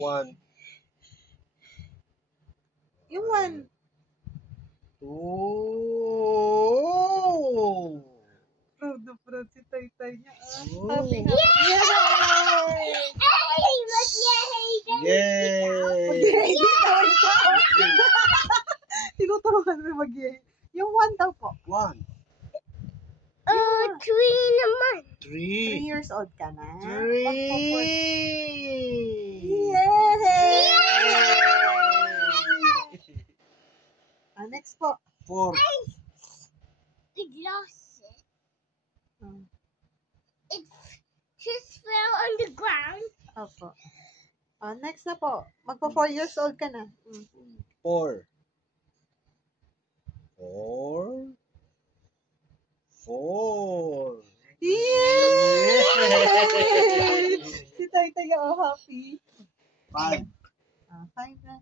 1, Yung 1. 2. Proud na proud si Taytay niya. Oh. Happy, happy. Yay! Tinuturuan mo mag-yay. Yung 1 daw po. 1, 3 naman. 3 3. years old ka na. 3. Yay! Next po. 4. It lost it. Oh, It just fell on the ground. Opo. Next na po. Magpo 4 years old ka na. 4. 4. 4. Yay! Si Taytay happy. 5. 5 na.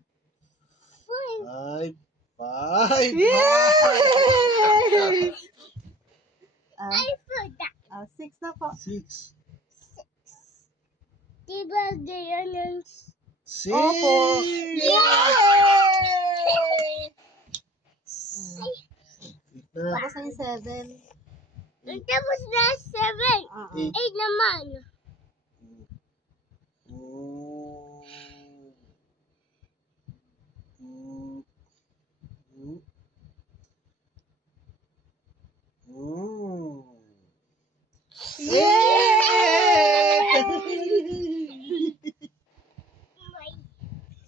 5. 5. Yay! I forgot. 6 na po. 6. Diba ganyan? 6. Opo. Yay! Tapos na yung 7. Tapos na 7. 8 naman.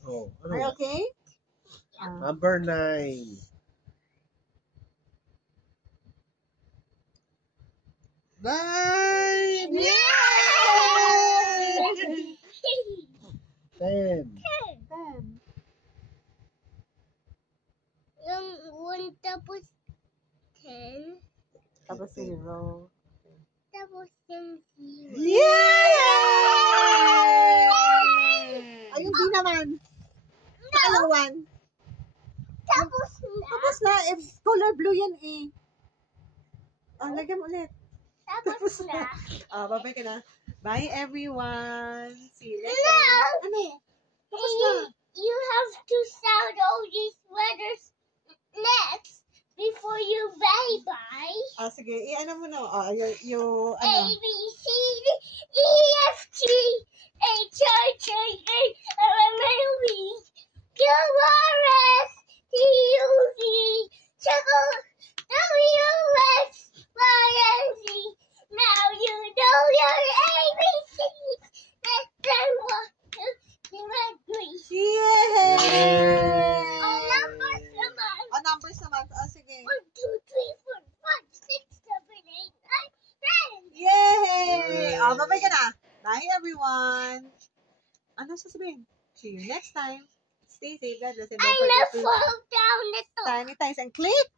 Oh, Are you okay? Number 9. 9. Yay! 10. 10. Yung 1 tapos 10. Tapos 0. Tapos yung 0. Yay! Ayun din naman. Anong 1? Tapos na. Tapos na, color blue yan eh. Lagyan mo ulit. Tapos na. Bye-bye ka na. Bye everyone. See you next No! time. Ano? Tapos na. You have to sound all these letters next before you bye-bye. Sige. Ano mo na? Yung A, ano? B, C, D, E, F, G, H, I, J, K, L, M, N, O, P, Q, R, S, T, U, V, W, X, Y, and Z. Now you know your ABCs. Let's learn 1, 2, 3. Yay! Numbers naman. Numbers naman. Sige. 1, 2, 3, 4, 5, 6, 7, 8, 9, 10. Yay! Bye-bye ka na. Bye everyone. Ano sasabihin? See you next time. Stay safe, God bless, and don't I'm forget gonna to fall down the door. sanitize and click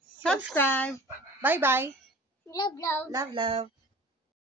subscribe. Bye-bye. Love, love. Love, love.